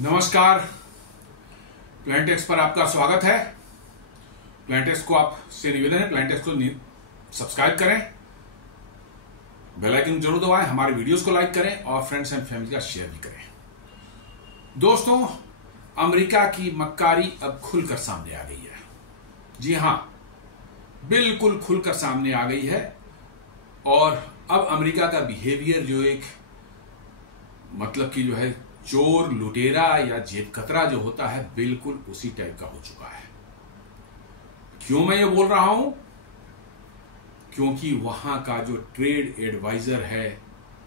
नमस्कार। प्लांटेक्स पर आपका स्वागत है। प्लांटेक्स को आपसे निवेदन है, प्लांटेक्स को सब्सक्राइब करें, बेल आइकन जरूर दबाएं, हमारे वीडियोस को लाइक करें और फ्रेंड्स एंड फैमिली का शेयर भी करें। दोस्तों, अमेरिका की मक्कारी अब खुलकर सामने आ गई है। जी हां, बिल्कुल खुलकर सामने आ गई है। और अब अमेरिका का बिहेवियर जो एक मतलब कि जो है चोर लुटेरा या जेब कतरा जो होता है, बिल्कुल उसी टाइप का हो चुका है। क्यों मैं ये बोल रहा हूं? क्योंकि वहां का जो ट्रेड एडवाइजर है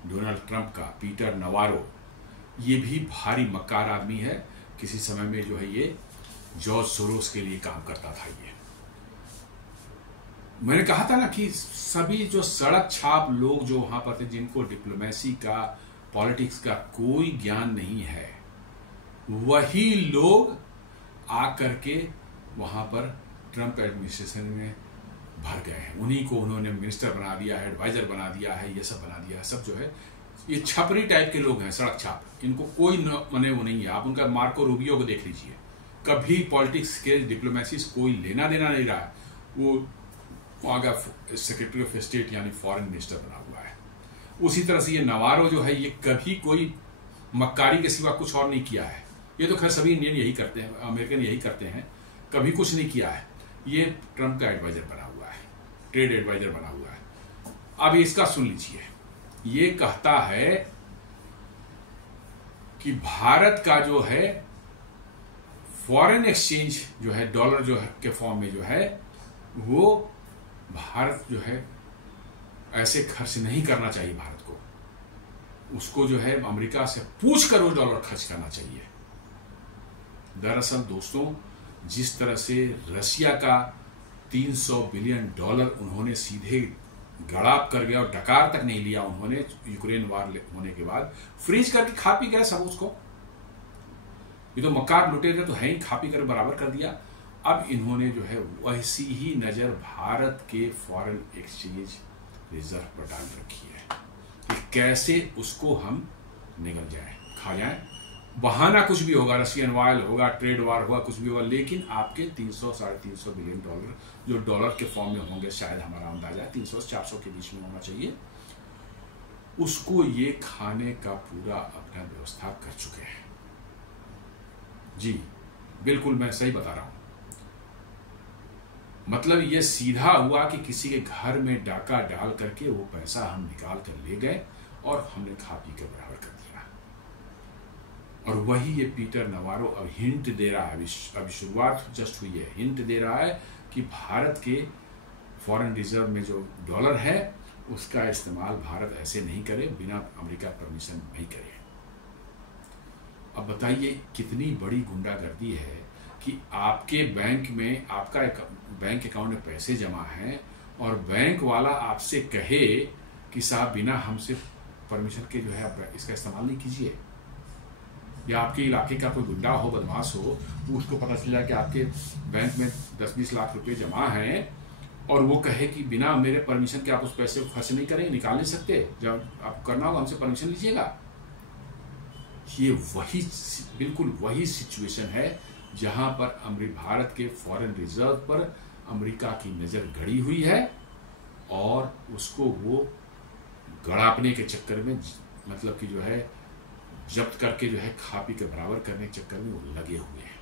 डोनाल्ड ट्रंप का, पीटर नवारो, ये भी भारी मक्कार आदमी है। किसी समय में जो है ये जॉर्ज सोरोस के लिए काम करता था। ये मैंने कहा था ना कि सभी जो सड़क छाप लोग जो वहां पर थे, जिनको डिप्लोमेसी का, पॉलिटिक्स का कोई ज्ञान नहीं है, वही लोग आकर के वहां पर ट्रंप एडमिनिस्ट्रेशन में भर गए हैं। उन्हीं को उन्होंने मिनिस्टर बना दिया है, एडवाइजर बना दिया है, ये सब बना दिया है। सब जो है ये छपरी टाइप के लोग हैं, सड़क छाप। इनको कोई मने वो नहीं है। आप उनका मार्को रूबियो को देख लीजिए, कभी पॉलिटिक्स के, डिप्लोमेसी से कोई लेना देना नहीं रहा। वो वहां का सेक्रेटरी ऑफ स्टेट यानी फॉरेन मिनिस्टर बना हुआ है। उसी तरह से ये नवारो जो है, ये कभी कोई मक्कारी के सिवा कुछ और नहीं किया है। ये तो खैर सभी इंडियन यही करते हैं, अमेरिकन यही करते हैं, कभी कुछ नहीं किया है। ये ट्रंप का एडवाइजर बना हुआ है, ट्रेड एडवाइजर बना हुआ है। अब इसका सुन लीजिए। ये कहता है कि भारत का जो है फॉरेन एक्सचेंज जो है, डॉलर जो है के फॉर्म में जो है, वो भारत जो है ऐसे खर्च नहीं करना चाहिए। भारत को उसको जो है अमेरिका से पूछ कर वो डॉलर खर्च करना चाहिए। दरअसल दोस्तों, जिस तरह से रशिया का 300 बिलियन डॉलर उन्होंने सीधे गड़ाप कर गया और डकार तक नहीं लिया उन्होंने, यूक्रेन वार होने के बाद फ्रीज करके खा पी गए सब उसको। ये तो मक्कार लुटेरे तो है ही, खा पी कर बराबर कर दिया। अब इन्होंने जो है वैसी ही नजर भारत के फॉरेन एक्सचेंज रिजर्व पर डाल रखी है कि कैसे उसको हम निगल जाए, खा जाए। बहाना कुछ भी होगा, रशियन वार होगा, ट्रेड वार होगा, कुछ भी होगा, लेकिन आपके 300-350 बिलियन डॉलर जो डॉलर के फॉर्म में होंगे, शायद हमारा अंदाजा 300-400 के बीच में होना चाहिए, उसको ये खाने का पूरा अपना व्यवस्था कर चुके हैं। जी बिल्कुल, मैं सही बता रहा हूं। मतलब ये सीधा हुआ कि किसी के घर में डाका डाल करके वो पैसा हम निकाल कर ले गए और हमने खा पी के बराबर कर दिया। और वही ये पीटर नवारो अब हिंट दे रहा है, अभी शुरुआत जस्ट हुई है, हिंट दे रहा है कि भारत के फॉरेन रिजर्व में जो डॉलर है उसका इस्तेमाल भारत ऐसे नहीं करे, बिना अमेरिका परमिशन नहीं करे। अब बताइए कितनी बड़ी गुंडागर्दी है कि आपके बैंक में, आपका बैंक अकाउंट में पैसे जमा हैं और बैंक वाला आपसे कहे कि साहब बिना हमसे परमिशन के जो है आप इसका इस्तेमाल नहीं कीजिए। या आपके इलाके का कोई गुंडा हो, बदमाश हो, उसको पता चल जाए कि आपके बैंक में 10-20 लाख रुपए जमा हैं और वो कहे कि बिना मेरे परमिशन के आप उस पैसे को खर्च नहीं करेंगे, निकाल नहीं सकते, जब आप करना होगा हमसे परमिशन लीजिएगा। ये वही, बिल्कुल वही सिचुएशन है जहां पर भारत के फॉरेन रिजर्व पर अमेरिका की नजर गड़ी हुई है और उसको वो गड़ापने के चक्कर में, मतलब कि जो है जब्त करके जो है खा पी के बराबर करने के चक्कर में वो लगे हुए हैं।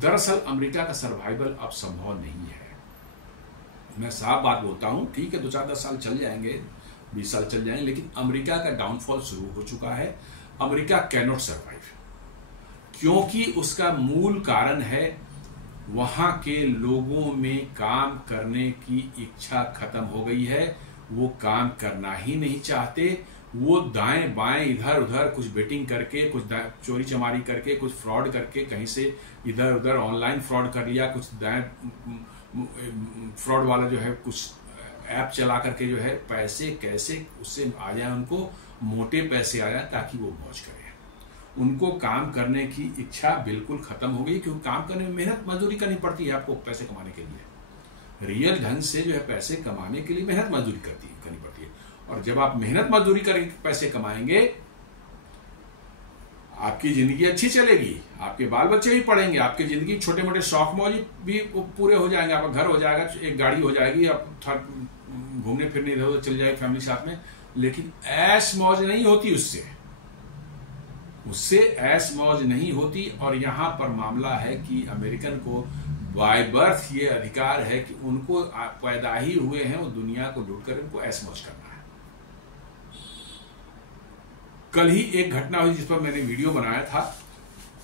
दरअसल अमेरिका का सर्वाइवल अब संभव नहीं है। मैं साफ बात बोलता हूं, ठीक है 2-4-10 साल चल जाएंगे, 20 साल चल जाएंगे, लेकिन अमेरिका का डाउनफॉल शुरू हो चुका है। अमेरिका कैनॉट सर्वाइव, क्योंकि उसका मूल कारण है वहां के लोगों में काम करने की इच्छा खत्म हो गई है। वो काम करना ही नहीं चाहते। वो दाएं बाएं इधर उधर कुछ बेटिंग करके, कुछ चोरी चमारी करके, कुछ फ्रॉड करके, कहीं से इधर उधर ऑनलाइन फ्रॉड कर लिया, कुछ दाएं फ्रॉड वाला जो है कुछ ऐप चला करके जो है पैसे कैसे उससे आ जाए, उनको मोटे पैसे आ जाए ताकि वो मौज करें। उनको काम करने की इच्छा बिल्कुल खत्म हो गई, क्योंकि काम करने में मेहनत मजदूरी करनी पड़ती है आपको पैसे कमाने के लिए। रियल ढंग से जो है पैसे कमाने के लिए मेहनत मजदूरी करनी पड़ती है। और जब आप मेहनत मजदूरी करके पैसे कमाएंगे, आपकी जिंदगी अच्छी चलेगी, आपके बाल बच्चे भी पढ़ेंगे, आपकी जिंदगी छोटे मोटे शौक मौज भी पूरे हो जाएंगे, आपका घर हो जाएगा, एक गाड़ी हो जाएगी, आप घूमने फिरने इधर उधर चल जाएगी फैमिली साथ में। लेकिन ऐश मौज नहीं होती उससे ऐश मौज नहीं होती। और यहां पर मामला है कि अमेरिकन को बाय बर्थ ये अधिकार है कि उनको पैदा ही हुए हैं वो दुनिया को लूट कर उनको ऐश मौज करना है। कल ही एक घटना हुई जिस पर मैंने वीडियो बनाया था,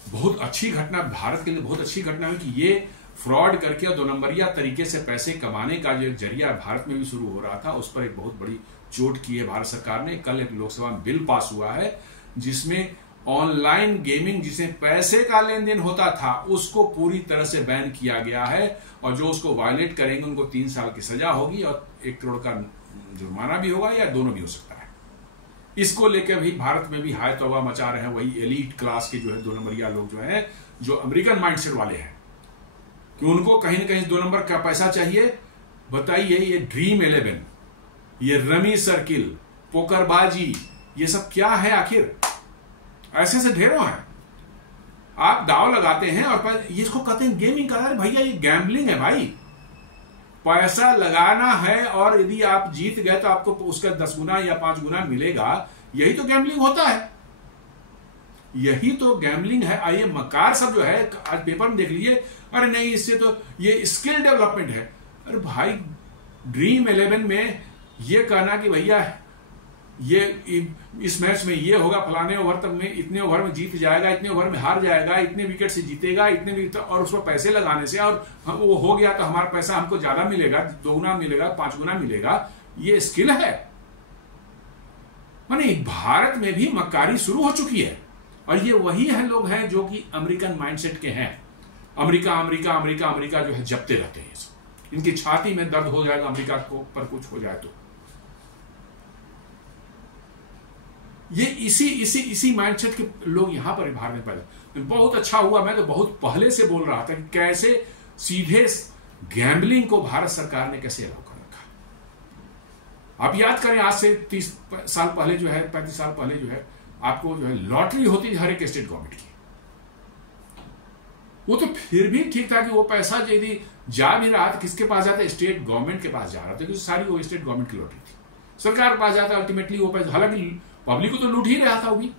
बहुत अच्छी घटना, भारत के लिए बहुत अच्छी घटना हुई कि ये फ्रॉड करके और 2 नंबरिया तरीके से पैसे कमाने का जो जरिया भारत में भी शुरू हो रहा था, उस पर एक बहुत बड़ी चोट की है भारत सरकार ने। कल एक लोकसभा में बिल पास हुआ है जिसमें ऑनलाइन गेमिंग जिसमें पैसे का लेन देन होता था उसको पूरी तरह से बैन किया गया है, और जो उसको वायलेट करेंगे उनको 3 साल की सजा होगी और 1 करोड़ का जुर्माना भी होगा या दोनों भी हो सकता है। इसको लेकर भी भारत में भी हाय तौबा मचा रहे हैं वही एलीट क्लास के जो है 2 नंबरिया लोग जो है, जो अमेरिकन माइंडसेट वाले हैं, कि उनको कहीं ना कहीं 2 नंबर का पैसा चाहिए। बताइए, ये ड्रीम 11, ये रमी सर्किल, पोकरबाजी, ये सब क्या है आखिर? ऐसे से ढेरों हैं। आप दाव लगाते हैं और इसको कहते हैं गेमिंग का। भैया ये गैम्बलिंग है भाई, पैसा लगाना है और यदि आप जीत गए तो आपको उसका 10 गुना या 5 गुना मिलेगा। यही तो गैम्बलिंग होता है, यही तो गैम्बलिंग है। आइए मकार सब जो है आज पेपर में देख लीजिए, अरे नहीं इससे तो ये स्किल डेवलपमेंट है। अरे भाई ड्रीम 11 में ये कहना कि भैया ये इस मैच में ये होगा, फलाने ओवर तक में इतने ओवर में जीत जाएगा, इतने ओवर में हार जाएगा, इतने विकेट से जीतेगा, इतने विकेट, और उस पर पैसे लगाने से और वो हो गया तो हमारा पैसा हमको ज्यादा मिलेगा, 2 गुना मिलेगा, 5 गुना मिलेगा। ये स्किल है। माने भारत में भी मक्कारी शुरू हो चुकी है, और ये वही है लोग हैं जो कि अमेरिकन माइंडसेट के हैं। अमेरिका अमेरिका अमेरिका अमेरिका जो है जपते रहते हैं। इनकी छाती में दर्द हो जाएगा अमेरिका को पर कुछ हो जाए तो। ये इसी माइंडसेट के लोग यहां पर भारत में पैदा। बहुत अच्छा हुआ, मैं तो बहुत पहले से बोल रहा था कि कैसे सीधे गैम्बलिंग को भारत सरकार ने कैसे अलाउ कर रखा। आप याद करें, आज से 30 साल पहले जो है, 35 साल पहले जो है, आपको जो है लॉटरी होती थी हर एक स्टेट गवर्नमेंट की। वो तो फिर भी ठीक था कि वो पैसा यदि जा भी रहा था किसके पास जाता, स्टेट गवर्नमेंट के पास जा रहा था, क्योंकि सारी वो स्टेट गवर्नमेंट की लॉटरी थी, सरकार के पास जाता अल्टीमेटली वो पैसा। हालांकि पब्लिक को तो लूट ही रहा था, वो भी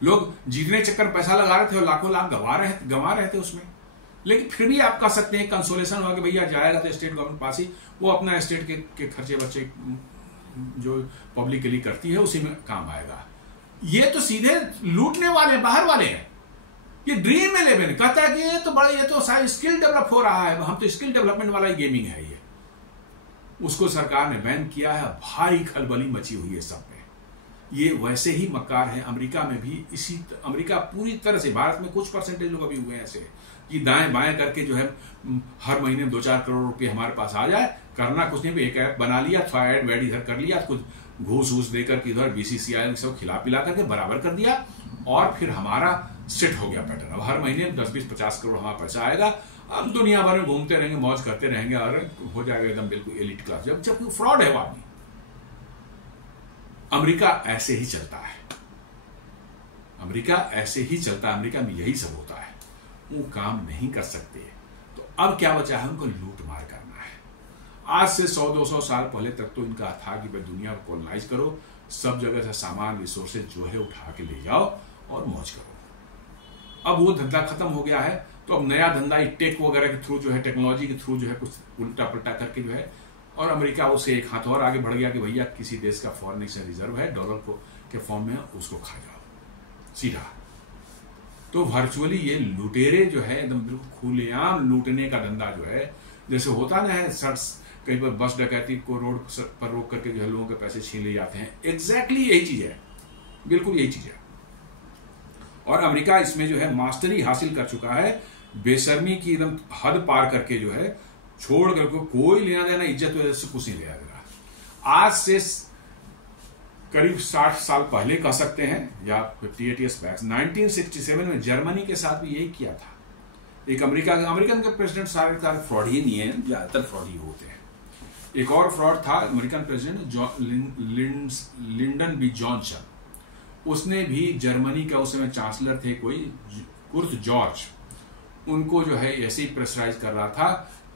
लोग जीतने चक्कर पैसा लगा रहे थे और लाखों लाख गंवा रहे थे उसमें। लेकिन फिर भी आप कह सकते हैं कंसोलेशन हुआ कि भैया जाएगा तो स्टेट गवर्नमेंट पास ही, वो अपना स्टेट के खर्चे बच्चे जो पब्लिक के लिए करती है उसी में काम आएगा। ये तो सीधे लूटने वाले बाहर वाले हैं। ये ड्रीम 11 कहता है कि ये तो बड़ा, ये तो सारा स्किल डेवलप हो रहा है, हम तो स्किल डेवलपमेंट वाला ही गेमिंग है ये। उसको सरकार ने बैन किया है, भारी खलबली मची हुई है सब में। ये वैसे ही मक्कार है अमेरिका में भी। अमेरिका पूरी तरह से, भारत में कुछ परसेंटेज लोग अभी हुए हैं ऐसे कि दाएं बाएं करके जो है हर महीने 2-4 करोड़ रुपए हमारे पास आ जाए, करना कुछ नहीं, एक ऐप बना लिया, थोड़ा एड वेड इधर कर लिया, कुछ घूस घूस देकर के इधर BCCI सब खिला पिला करके बराबर कर दिया, और फिर हमारा सेट हो गया पैटर्न। अब हर महीने 10-20-50 करोड़ हमारा पैसा आएगा, हम दुनिया भर में घूमते रहेंगे, मौज करते रहेंगे और हो जाएगा एकदम बिल्कुल एलिट क्लास। जब फ्रॉड है वो आदमी। अमेरिका ऐसे ही चलता है, अमेरिका ऐसे ही चलता है, अमेरिका में यही सब होता है। वो काम नहीं कर सकते, तो अब क्या बचा है, उनको लूट मार करना है। आज से 100-200 साल पहले तक तो इनका था कि भाई दुनिया को कॉलोनाइज करो, सब जगह से सामान रिसोर्सेज जो है उठा के ले जाओ और मौज करो। अब वो धंधा खत्म हो गया है, तो अब नया धंधा टेक वगैरह के थ्रू जो है, टेक्नोलॉजी के थ्रू जो है कुछ उल्टा पलटा करके जो है, और अमेरिका उसे एक हाथ और आगे बढ़ गया कि भैया किसी देश का फॉरेन एक्सचेंज रिजर्व है डॉलर को के फॉर्म में, उसको खा जाओ सीधा। तो वर्चुअली ये लुटेरे जो है एकदम बिल्कुल खुलेआम लूटने का धंधा जो है, जैसे होता ना है कहीं पर बस डकैती को रोड पर रोक करके जो है लोगों के पैसे छीन ले जाते हैं, एग्जैक्टली यही चीज है, बिल्कुल यही चीज है। और अमेरिका इसमें जो है मास्टरी हासिल कर चुका है, बेशर्मी की एकदम हद पार करके जो है, छोड़ करके कोई लेना देना इज्जत वजह से कुछ नहीं लेना देना। आज से करीब 60 साल पहले कह सकते हैं, या 58 ईयर्स बैक, 1967 में जर्मनी के साथ भी यही किया था। एक अमेरिकन के प्रेसिडेंट सारे फ्रॉड ही नहीं है, ज्यादातर फ्रॉड ही होते हैं। एक और फ्रॉड था American president Lyndon B Johnson, उसने भी जर्मनी का उस समय चांसलर थे कोई कुर्ट जॉर्ज, उनको जो है ऐसे ही प्रेशराइज कर रहा था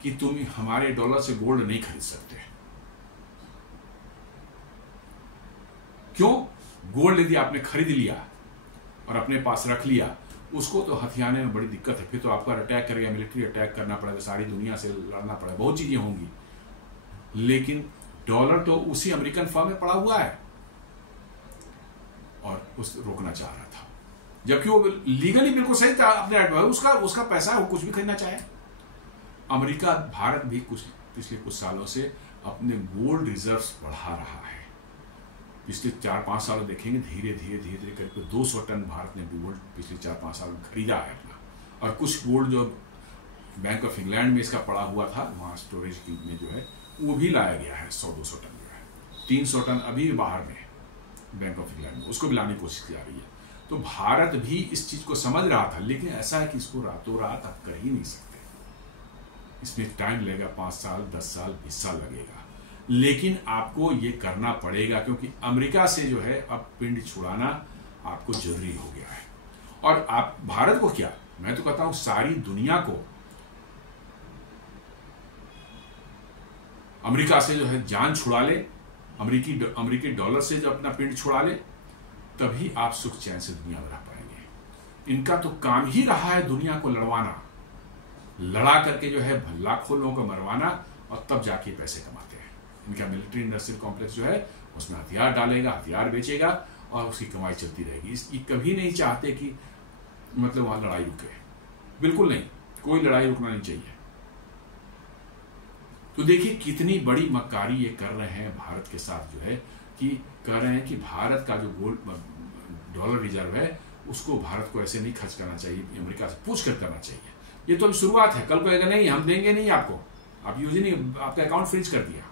कि तुम हमारे डॉलर से गोल्ड नहीं खरीद सकते। क्यों? गोल्ड यदि आपने खरीद लिया और अपने पास रख लिया, उसको तो हथियाने में बड़ी दिक्कत है, फिर तो आपका अटैक करेगा, मिलिट्री अटैक करना पड़ेगा, सारी दुनिया से लड़ना पड़ेगा, बहुत चीजें होंगी। लेकिन डॉलर तो उसी अमेरिकन फर्म में पड़ा हुआ है और उस रोकना चाह रहा था, जबकि वो लीगली बिल्कुल सही था, अपने उसका पैसा है, वो कुछ भी खरीदना चाहे। अमेरिका, भारत भी पिछले कुछ सालों से अपने गोल्ड रिजर्व्स बढ़ा रहा है। पिछले 4-5 साल देखेंगे, धीरे धीरे करके 200 टन भारत ने गोल्ड पिछले 4-5 साल में खरीदा है अपना। और कुछ गोल्ड जो बैंक ऑफ इंग्लैंड में इसका पड़ा हुआ था, वहां स्टोरेज में जो है वो भी लाया गया है। 100-200 टन जो है, 300 टन अभी भी बाहर में बैंक ऑफ इंग्लैंड में, उसको भी लाने की कोशिश की जा रही है। तो भारत भी इस चीज को समझ रहा था, लेकिन ऐसा है कि इसको रातों रात आप कर ही नहीं सकते। इसमें टाइम लगेगा, 5 साल, 10 साल, 20 साल लगेगा, लेकिन आपको ये करना पड़ेगा, क्योंकि अमेरिका से जो है अब पिंड छुड़ाना आपको जरूरी हो गया है। और आप भारत को क्या, मैं तो कहता हूं सारी दुनिया को अमेरिका से जो है जान छुड़ा ले, अमेरिकी डॉलर से जो अपना पिंड छुड़ा ले, तभी आप सुख चैन से दुनिया में रह पाएंगे। इनका तो काम ही रहा है दुनिया को लड़वाना, लड़ा करके जो है लाखों लोगों को मरवाना, और तब जाके पैसे कमाते हैं। इनका मिलिट्री इंडस्ट्रियल कॉम्प्लेक्स जो है उसमें हथियार डालेगा, हथियार बेचेगा और उसकी कमाई चलती रहेगी। ये कभी नहीं चाहते कि मतलब वहां लड़ाई रुके, बिल्कुल नहीं, कोई लड़ाई रुकना नहीं चाहिए। तो देखिए कितनी बड़ी मक्कारी ये कर रहे हैं भारत के साथ, जो है कि कह रहे हैं कि भारत का जो गोल्ड डॉलर रिजर्व है उसको भारत को ऐसे नहीं खर्च करना चाहिए, अमेरिका से पूछ कर करना चाहिए। ये तो अभी शुरुआत है, कल को अगर नहीं हम देंगे नहीं आपको, आप यूज नहीं, आपका अकाउंट फ्रीज कर दिया,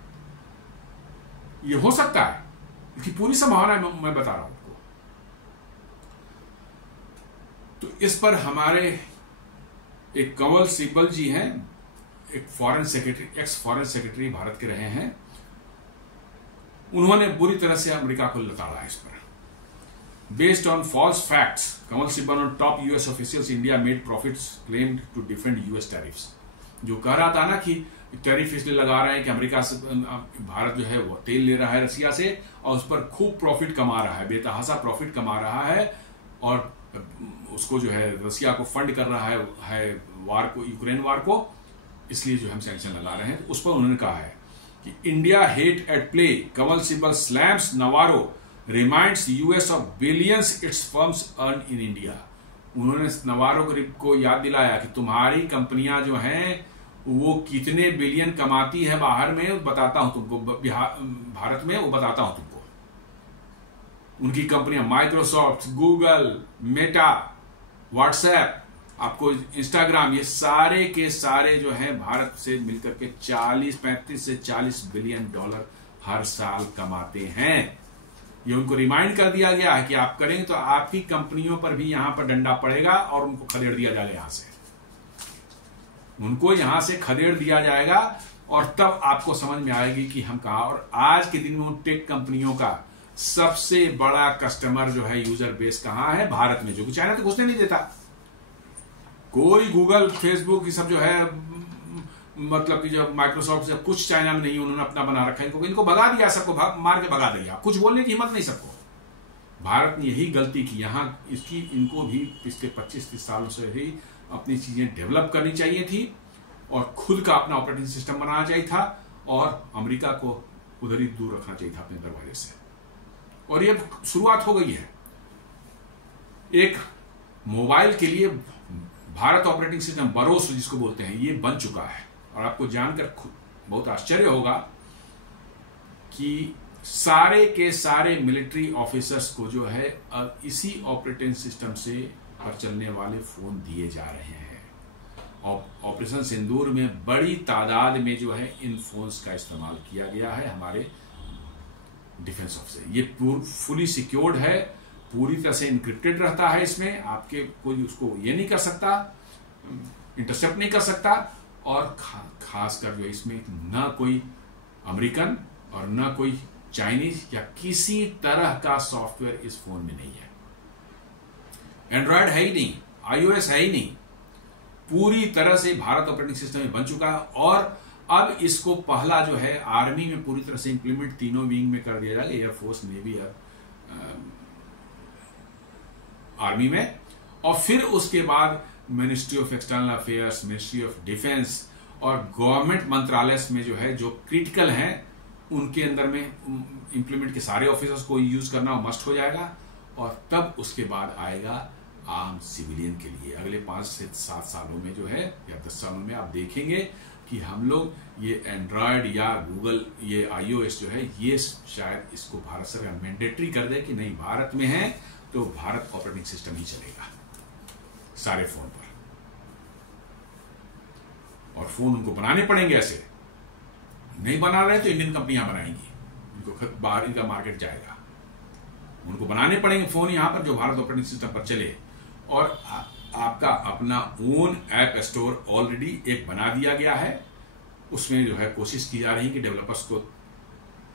ये हो सकता है, इसकी पूरी संभावना मैं बता रहा हूं आपको। तो इस पर हमारे एक कंवल सिब्बल जी हैं, एक foreign secretary, x foreign secretary Bharat के रहे हैं, उन्होंने बुरी तरह से अमेरिका को लताड़ा इस पर। Based on false facts, Kanwal Sibal on top US officials, India made profits claimed to defend US tariffs. जो कह रहा था ना कि टैरिफ इसलिए लगा रहे हैं कि अमेरिका से भारत जो है वो तेल ले रहा है रसिया से और उस पर खूब प्रॉफिट कमा रहा है, बेतहासा प्रॉफिट कमा रहा है, और उसको जो है रसिया को फंड कर रहा है वार को, यूक्रेन वार को, इसलिए जो हम सैंक्शन लगा रहे हैं। उस पर उन्होंने कहा है कि India hate at play, Kanwal Sibal slams Navarro, reminds US of billions its firms earn in India. उन्होंने नवारो को याद दिलाया कि तुम्हारी कंपनियां जो हैं वो कितने बिलियन कमाती है बाहर में, बताता हूं तुमको, भारत में वो बताता हूं तुमको। उनकी कंपनियां माइक्रोसॉफ्ट, गूगल, मेटा, व्हाट्सएप, आपको इंस्टाग्राम, ये सारे के सारे जो है भारत से मिलकर के 35 से 40 बिलियन डॉलर हर साल कमाते हैं। ये उनको रिमाइंड कर दिया गया है कि आप करेंगे तो आपकी कंपनियों पर भी यहां पर डंडा पड़ेगा और उनको खदेड़ दिया जाएगा, यहां से उनको यहां से खदेड़ दिया जाएगा, और तब आपको समझ में आएगी कि हम कहां। और आज के दिन में उन टेक कंपनियों का सबसे बड़ा कस्टमर जो है, यूजर बेस कहां है? भारत में, जो कि चाइना तो घुसने नहीं देता। कोई गूगल, फेसबुक, ये सब जो है, मतलब कि जब माइक्रोसॉफ्ट से कुछ चाइना में नहीं, उन्होंने अपना बना रखा है, इनको भगा दिया, सबको मार के भगा दिया, कुछ बोलने की हिम्मत नहीं सबको। भारत ने यही गलती की, यहां इसकी इनको भी पिछले 25-30 सालों से ही अपनी चीजें डेवलप करनी चाहिए थी और खुद का अपना ऑपरेटिंग सिस्टम बनाना चाहिए था, और अमेरिका को उधर ही दूर रखना चाहिए था अपने दरवाजे से। और ये शुरुआत हो गई है। एक मोबाइल के लिए भारत ऑपरेटिंग सिस्टम, बरोस जिसको बोलते हैं, ये बन चुका है। और आपको जानकर बहुत आश्चर्य होगा कि सारे के सारे मिलिट्री ऑफिसर्स को जो है अब इसी ऑपरेटिंग सिस्टम से पर चलने वाले फोन दिए जा रहे हैं। ऑपरेशन सिंदूर में बड़ी तादाद में जो है इन फोन्स का इस्तेमाल किया गया है हमारे डिफेंस ऑफिसर। ये फुली सिक्योर्ड है, पूरी तरह से इनक्रिप्टेड रहता है, इसमें आपके कोई उसको ये नहीं कर सकता, इंटरसेप्ट नहीं कर सकता। और खासकर जो इसमें ना कोई अमेरिकन और ना कोई चाइनीज या किसी तरह का सॉफ्टवेयर इस फोन में नहीं है। एंड्रॉयड है ही नहीं, iOS है ही नहीं, पूरी तरह से भारत ऑपरेटिंग सिस्टम में बन चुका है। और अब इसको पहला जो है आर्मी में पूरी तरह से इंप्लीमेंट तीनों विंग में कर दिया जाएगा, एयरफोर्स, नेवी और आर्मी में। और फिर उसके बाद ministry of external affairs, ministry of defence और गवर्नमेंट मंत्रालय में जो है जो क्रिटिकल हैं उनके अंदर में इंप्लीमेंट के सारे ऑफिसर्स को यूज करना मस्ट हो जाएगा। और तब उसके बाद आएगा आम सिविलियन के लिए। अगले 5 से 7 सालों में जो है या 10 सालों में आप देखेंगे कि हम लोग ये एंड्रॉयड या गूगल, ये iOS जो है, ये शायद इसको भारत सरकार मैंडेटरी कर दे कि नहीं, भारत में है तो भारत ऑपरेटिंग सिस्टम ही चलेगा सारे फोन पर। और फोन उनको बनाने पड़ेंगे, ऐसे नहीं बना रहे तो इंडियन कंपनियां बनाएंगी, उनको बाहर इनका मार्केट जाएगा। उनको बनाने पड़ेंगे फोन यहां पर जो भारत ऑपरेटिंग सिस्टम पर चले। और आपका अपना ओन ऐप स्टोर ऑलरेडी एक बना दिया गया है, उसमें जो है कोशिश की जा रही है कि डेवलपर्स को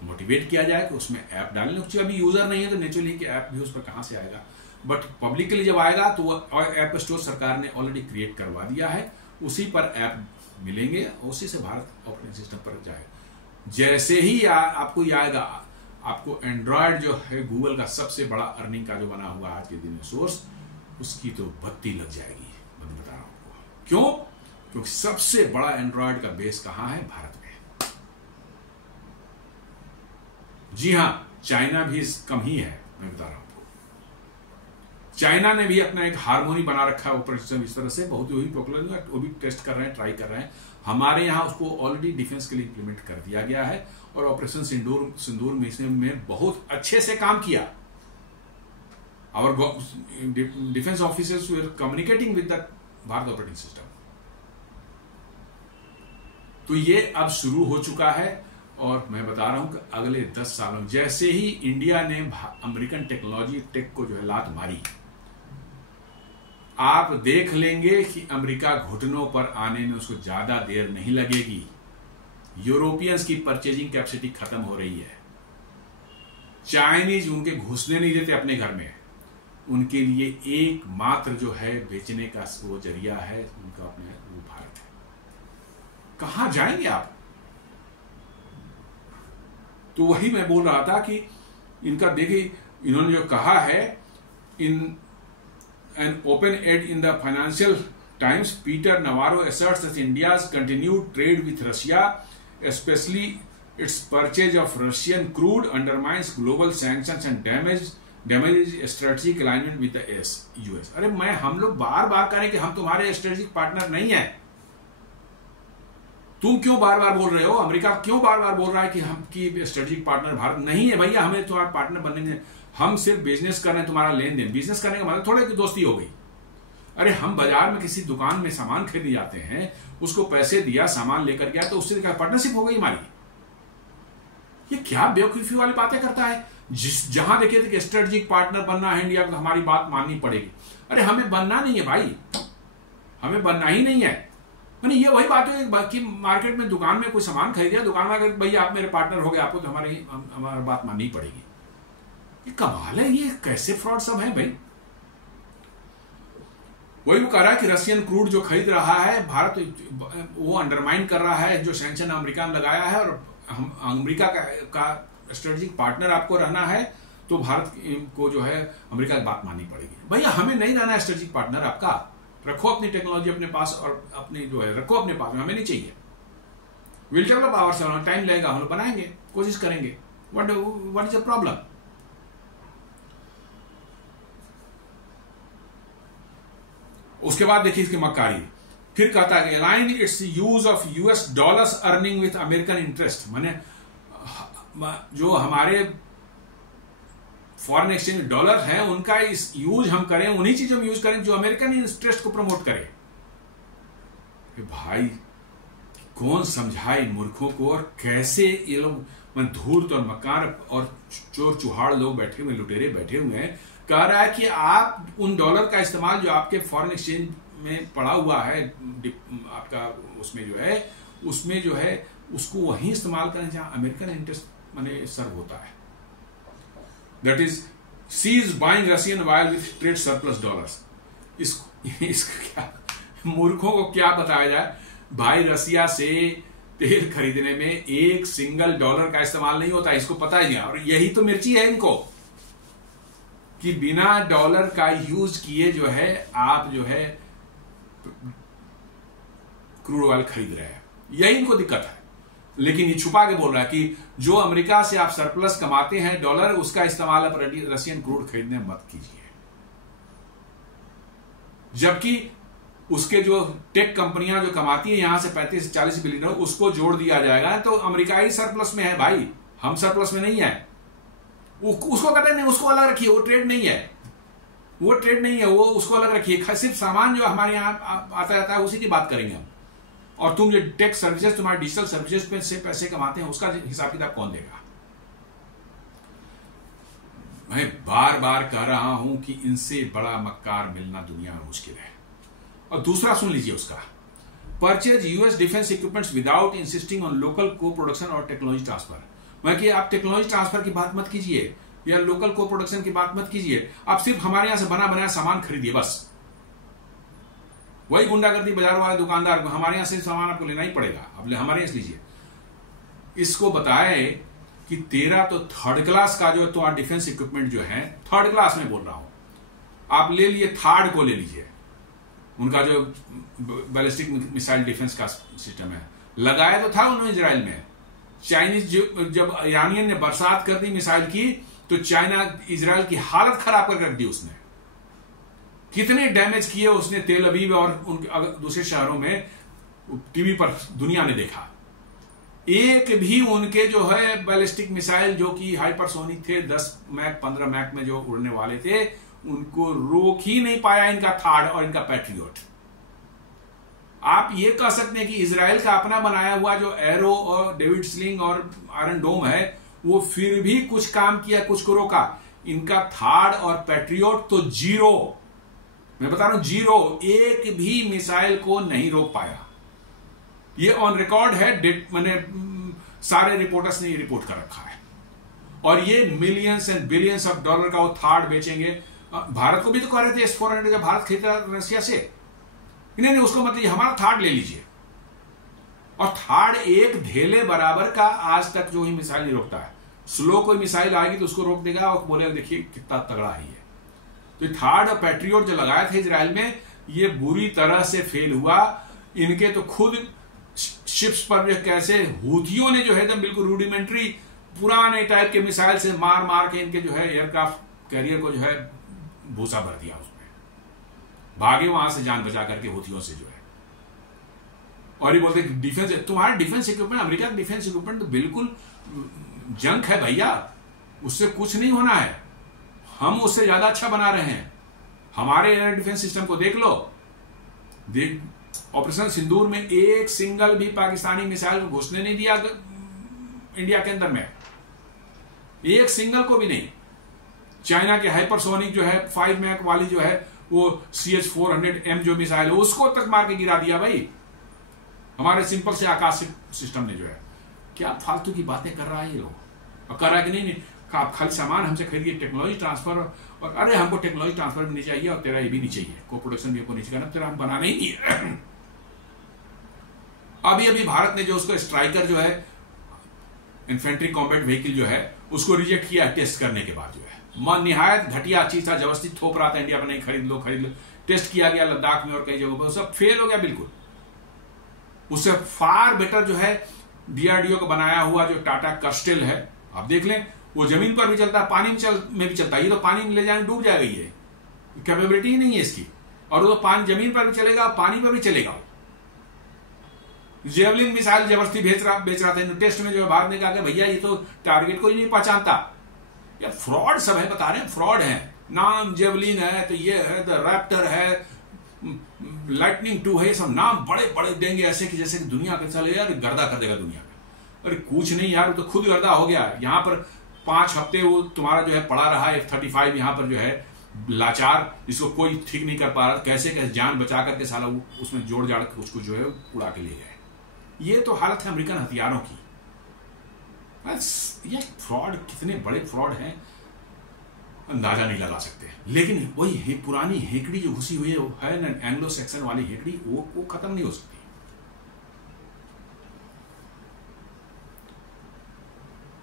मोटिवेट किया जाए कि उसमें ऐप डालने। क्योंकि अभी यूजर नहीं है तो नेचुरली कि ऐप भी उस पर कहां से आएगा, बट पब्लिकली जब आएगा तो वो ऐप स्टोर सरकार ने ऑलरेडी क्रिएट करवा दिया है, उसी पर ऐप मिलेंगे, उसी से भारत ऑपरेटिंग सिस्टम पर जाएगा। जैसे ही आपको ये आएगा, आपको एंड्रॉयड जो है गूगल का सबसे बड़ा अर्निंग का जो बना हुआ आज के दिन में सोर्स, उसकी तो बत्ती लग जाएगी, मैं बता रहा हूं आपको। क्यों? क्योंकि सबसे बड़ा एंड्रॉयड का बेस कहां है? भारत में। जी हां, चाइना भी कम ही है, मैं बता रहा हूं आपको। चाइना ने भी अपना एक हार्मोनी बना रखा है ऑपरेटिंग सिस्टम इस तरह से, बहुत ही पॉपुलर है, वो भी टेस्ट कर रहे हैं, ट्राई कर रहे हैं। हमारे यहां उसको ऑलरेडी डिफेंस के लिए इंप्लीमेंट कर दिया गया है और ऑपरेशन सिंदूर में बहुत अच्छे से काम किया। Our defense officers were communicating with the Bharat operating system. तो ये अब शुरू हो चुका है और मैं बता रहा हूं कि अगले 10 सालों जैसे ही इंडिया ने अमेरिकन टेक्नोलॉजी टेक को जो है लात मारी, आप देख लेंगे कि अमेरिका घुटनों पर आने में उसको ज्यादा देर नहीं लगेगी। यूरोपियंस की परचेजिंग कैपेसिटी खत्म हो रही है, चाइनीज उनके घुसने नहीं देते अपने घर में, उनके लिए एकमात्र जो है बेचने का वो जरिया है उनका अपने वो भारत है। कहां जाएंगे आप? तो वही मैं बोल रहा था कि इनका देखिए, इन्होंने जो कहा है in an op ed in the Financial Times, Peter Navarro asserts that India's continued trade with Russia, especially its purchase of Russian crude, undermines global sanctions and damages strategic alignment with the US। अरे हम लोग बार बार करें कि हम तुम्हारे strategic partner नहीं है, तुम क्यों बार बार बोल रहे हो? अमेरिका क्यों बार बार बोल रहा है कि हम की स्ट्रेटेजिक पार्टनर भारत नहीं है? भैया हमें तुम्हारा पार्टनर बनने, हम सिर्फ बिजनेस कर रहे हैं, तुम्हारा लेन देन, बिजनेस करने का मतलब थोड़े दोस्ती हो गई। अरे हम बाजार में किसी दुकान में सामान खरीदने जाते हैं, उसको पैसे दिया, सामान लेकर गया, तो उससे क्या पार्टनरशिप हो गई हमारी? ये क्या बेवकूफी वाली बातें करता है? जहां देखिए कि स्ट्रेटेजिक पार्टनर बनना है इंडिया को, हमारी बात माननी पड़ेगी। अरे हमें बनना नहीं है भाई, हमें बनना ही नहीं है। मैंने ये वही बात है कि मार्केट में दुकान में कोई सामान खरीदा, दुकान में अगर भैया आप मेरे पार्टनर हो गए, आपको तो हमारी बात माननी पड़ेगी। ये कमाल है, ये कैसे फ्रॉड सब है भाई? वही वो कह रहा है कि रशियन क्रूड जो खरीद रहा है भारत, वो अंडरमाइन कर रहा है जो सैंक्शन अमेरिका ने लगाया है, और हम अमेरिका का स्ट्रेटेजिक पार्टनर आपको रहना है तो भारत को जो है अमेरिका की बात माननी पड़ेगी। भैया हमें नहीं रहना है स्ट्रेटेजिक पार्टनर आपका, रखो अपनी टेक्नोलॉजी अपने पास और अपनी जो है रखो अपने पास में, हमें नहीं चाहिए। विल डेवलप आवर, टाइम लगेगा, हम लोग बनाएंगे, कोशिश करेंगे। What is the problem? उसके बाद देखिए इसकी मक्कारी, फिर कहता है align it's use of US dollars earning with American interest. माने जो हमारे फॉरेन एक्सचेंज डॉलर हैं उनका इस यूज हम करें, उन्हीं चीजों में यूज करें जो अमेरिकन इंटरेस्ट को प्रमोट करे। भाई कौन समझाए इन मूर्खों को, और कैसे ये लोग धूर्त और मकार और चोर चुहाड़ लोग बैठे हुए, लुटेरे बैठे हुए हैं। कह रहा है कि आप उन डॉलर का इस्तेमाल जो आपके फॉरेन एक्सचेंज में पड़ा हुआ है आपका, उसमें जो है उसको वहीं इस्तेमाल करें जहां अमेरिकन इंटरेस्ट माने सर्व होता है। That is sees buying Russian oil with trade surplus dollars. इसको क्या, मूर्खों को क्या बताया जाए भाई। रसिया से तेल खरीदने में एक सिंगल डॉलर का इस्तेमाल नहीं होता, इसको पता ही नहीं। और यही तो मिर्ची है इनको कि बिना डॉलर का यूज किए जो है आप जो है क्रूड ऑयल खरीद रहे हैं, यही इनको दिक्कत है। लेकिन ये छुपा के बोल रहा है कि जो अमेरिका से आप सरप्लस कमाते हैं डॉलर, उसका इस्तेमाल आप रशियन क्रूड खरीदने में मत कीजिए। जबकि उसके जो टेक कंपनियां जो कमाती है यहां से 35 से 40 बिलियन, उसको जोड़ दिया जाएगा तो अमेरिका ही सरप्लस में है भाई, हम सरप्लस में नहीं है। उसको कहते हैं नहीं, उसको अलग रखिए, वो ट्रेड नहीं है, वो ट्रेड नहीं है, वो उसको अलग रखिए। सिर्फ सामान जो हमारे यहां आता रहता है उसी की बात करेंगे हम। और तुम जो टेक सर्विसेज, तुम्हारे डिजिटल सर्विसेज पे से पैसे कमाते हैं, उसका हिसाब किताब कौन देगा? मैं बार बार कह रहा हूं कि इनसे बड़ा मक्कार मिलना दुनिया में मुश्किल है। और दूसरा सुन लीजिए उसका, purchase US defence equipments without insisting on local को प्रोडक्शन और टेक्नोलॉजी ट्रांसफर। मैं कि आप टेक्नोलॉजी ट्रांसफर की बात मत कीजिए या लोकल को प्रोडक्शन की बात मत कीजिए, आप सिर्फ हमारे यहां से बना बनाया सामान खरीदिए बस। वही गुंडागर्दी बाजार वाले दुकानदार को हमारे यहां से सामान आपको लेना ही पड़ेगा, आप हमारे यहां से लीजिए। इसको बताए कि तेरा तो थर्ड क्लास का जो तो डिफेंस इक्विपमेंट जो है, थर्ड क्लास में बोल रहा हूं, आप ले लिए, थर्ड को ले लीजिए। उनका जो बैलिस्टिक मिसाइल डिफेंस का सिस्टम है, लगाया तो था उन्होंने इजराइल में। चाइनीज जब ईरानियन ने बरसात कर दी मिसाइल की, तो चाइना इजराइल की हालत खराब कर रख दी उसने। कितने डैमेज किए उसने तेल अवीव और दूसरे शहरों में, टीवी पर दुनिया ने देखा। एक भी उनके जो है बैलिस्टिक मिसाइल जो कि हाइपरसोनिक थे, 10 मैक 15 मैक में जो उड़ने वाले थे, उनको रोक ही नहीं पाया इनका थार्ड और इनका पैट्रियट। आप ये कह सकते हैं कि इजराइल का अपना बनाया हुआ जो एरो और डेविड स्लिंग और आयरन डोम है, वो फिर भी कुछ काम किया, कुछ को रोका। इनका थार्ड और पैट्रियट तो जीरो, मैं बता रहा हूं जीरो, एक भी मिसाइल को नहीं रोक पाया। ये ऑन रिकॉर्ड है, मैंने सारे रिपोर्टर्स ने ये रिपोर्ट कर रखा है। और ये millions and billions of dollar का वो थार्ड बेचेंगे। भारत को भी तो कह रहे थे S-400 जब भारत खरीद रहा रशिया से, नहीं उसको मतलब हमारा थार्ड ले लीजिए। और थार्ड एक ढेले बराबर का आज तक जो ही मिसाइल नहीं रोकता है। स्लो कोई मिसाइल आएगी तो उसको रोक देगा और बोलेगा देखिए कितना तगड़ा है ये। तो थार्ड और पैट्रियट जो लगाए थे इजराइल में, ये बुरी तरह से फेल हुआ। इनके तो खुद शिप्स पर कैसे हूथियों ने जो है एकदम बिल्कुल रूडिमेंट्री पुराने टाइप के मिसाइल से मार मार के इनके जो है एयरक्राफ्ट कैरियर को जो है भूसा भर दिया, उसमें भागे वहां से जान बचा करके हूथियों से जो है। और ये बोलते डिफेंस, तुम्हारा डिफेंस इक्विपमेंट, अमेरिका का डिफेंस इक्विपमेंट तो बिल्कुल जंक है भैया, उससे कुछ नहीं होना है। हम उससे ज्यादा अच्छा बना रहे हैं। हमारे एयर डिफेंस सिस्टम को देख लो, देख ऑपरेशन सिंदूर में एक सिंगल भी पाकिस्तानी मिसाइल को घुसने नहीं दिया इंडिया के अंदर में, एक सिंगल को भी नहीं। चाइना के हाइपरसोनिक जो है 5 मैक वाली जो है वो CH-400M जो मिसाइल है उसको तक मार के गिरा दिया भाई हमारे सिंपल से आकाश सिस्टम ने जो है। क्या फालतू की बातें कर रहा है ये लोग। और कर रहा है कि नहीं, आप खाली सामान हमसे खरीदिए, टेक्नोलॉजी ट्रांसफर, और अरे हमको टेक्नोलॉजी ट्रांसफर भी नहीं चाहिए और तेरा ये भी नहीं चाहिए, को प्रोडक्शन भी हमको नहीं चाहिए, तेरा हम बनाना ही नहीं है। अभी भारत ने जो उसको स्ट्राइकर जो है इन्फेंट्री कॉम्बैट व्हीकल जो है उसको रिजेक्ट किया टेस्ट करने के बाद, जो है निहायत घटिया चीज था, जबरदस्ती थोप रहा था इंडिया में, नहीं खरीद लो। टेस्ट किया गया लद्दाख में और कई जगहों पर, सब फेल हो गया बिल्कुल। उससे फार बेटर जो है DRDO का बनाया हुआ जो टाटा कर्स्टेल है, आप देख लें, वो जमीन पर भी चलता है, पानी में भी चलता है। ये तो पानी में ले जाएंगे डूब जाएगा, ये कैपेबिलिटी ही नहीं है इसकी। और वो तो पानी जमीन पर भी चलेगा, पानी पर भी चलेगा। जेवलिन मिसाइल जबरदस्ती बेच रहा था टेस्ट में, जो भारत ने कहा भैया ये तो टारगेट को ही नहीं पहचानता। या फ्रॉड सब है, बता रहे हैं फ्रॉड है। नाम जेवलिन है तो ये है, द रैप्टर है, लाइटनिंग 2 है, सब नाम बड़े बड़े देंगे ऐसे कि जैसे कि दुनिया के चले यार गर्दा कर देगा दुनिया में। अरे कुछ नहीं यार, वो तो खुद गर्दा हो गया। यहां पर 5 हफ्ते वो तुम्हारा जो है पड़ा रहा F-35 यहां पर जो है लाचार, जिसको कोई ठीक नहीं कर पा रहा, कैसे जान बचा करके साला वो उसमें जोड़ जाड़ के उसको जो है उड़ा के ले गए। ये तो हालत है अमेरिकन हथियारों की। बस ये फ्रॉड, कितने बड़े फ्रॉड हैं। अंदाजा नहीं लगा सकते। लेकिन वही पुरानी हेकड़ी जो घुसी हुई है ना, एंग्लो सेक्सन वाली हेकड़ी, वो खत्म नहीं हो सकती।